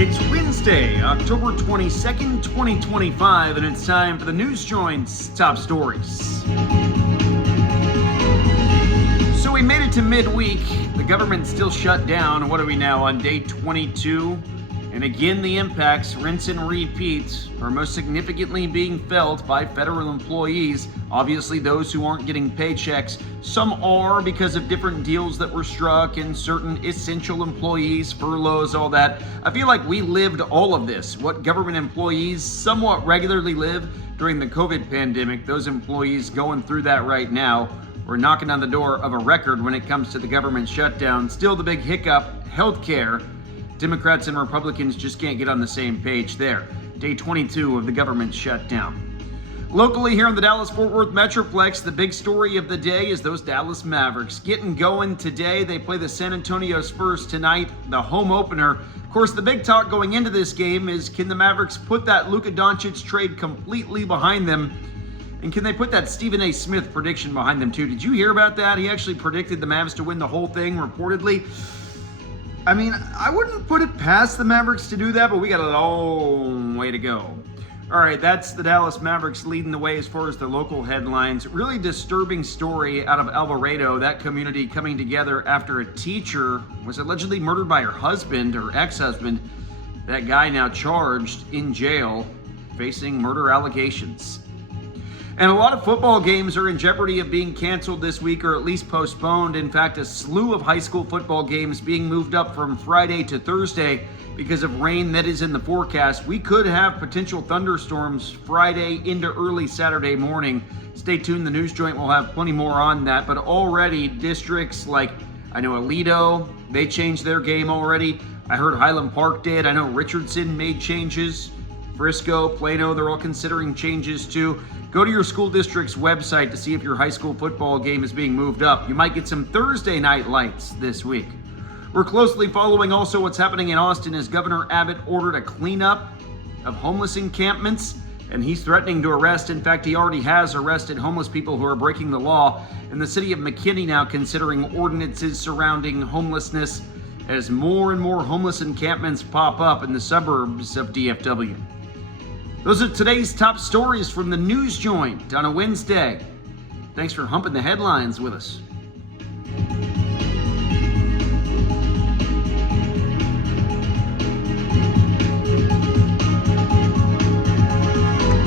It's Wednesday, October 22nd, 2025, and it's time for the News Joint's top stories. So we made it to midweek. The government's still shut down. What are we now, on day 22? And again, the impacts, rinse and repeat, are most significantly being felt by federal employees. Obviously, those who aren't getting paychecks. Some are because of different deals that were struck, and certain essential employees, furloughs, all that. I feel like we lived all of this, what government employees somewhat regularly live during the COVID pandemic. Those employees going through that right now. We're knocking on the door of a record when it comes to the government shutdown. Still the big hiccup, healthcare. Democrats and Republicans just can't get on the same page there. Day 22 of the government shutdown. Locally here in the Dallas-Fort Worth Metroplex, the big story of the day is those Dallas Mavericks getting going today. They play the San Antonio Spurs tonight, the home opener. Of course, the big talk going into this game is, can the Mavericks put that Luka Doncic trade completely behind them? And can they put that Stephen A. Smith prediction behind them too? Did you hear about that? He actually predicted the Mavs to win the whole thing, reportedly. I mean, I wouldn't put it past the Mavericks to do that, but we got a long way to go. All right, that's the Dallas Mavericks leading the way as far as the local headlines. Really disturbing story out of Alvarado, that community coming together after a teacher was allegedly murdered by her husband or ex-husband. That guy now charged in jail, facing murder allegations. And a lot of football games are in jeopardy of being canceled this week, or at least postponed. In fact, a slew of high school football games being moved up from Friday to Thursday because of rain that is in the forecast. We could have potential thunderstorms Friday into early Saturday morning. Stay tuned, the News Joint will have plenty more on that. But already districts like, I know Aledo, they changed their game already. I heard Highland Park did. I know Richardson made changes. Frisco, Plano, they're all considering changes too. Go to your school district's website to see if your high school football game is being moved up. You might get some Thursday night lights this week. We're closely following also what's happening in Austin as Governor Abbott ordered a cleanup of homeless encampments, and he's threatening to arrest. In fact, he already has arrested homeless people who are breaking the law. And the city of McKinney now considering ordinances surrounding homelessness as more and more homeless encampments pop up in the suburbs of DFW. Those are today's top stories from the News Joint on a Wednesday. Thanks for humping the headlines with us.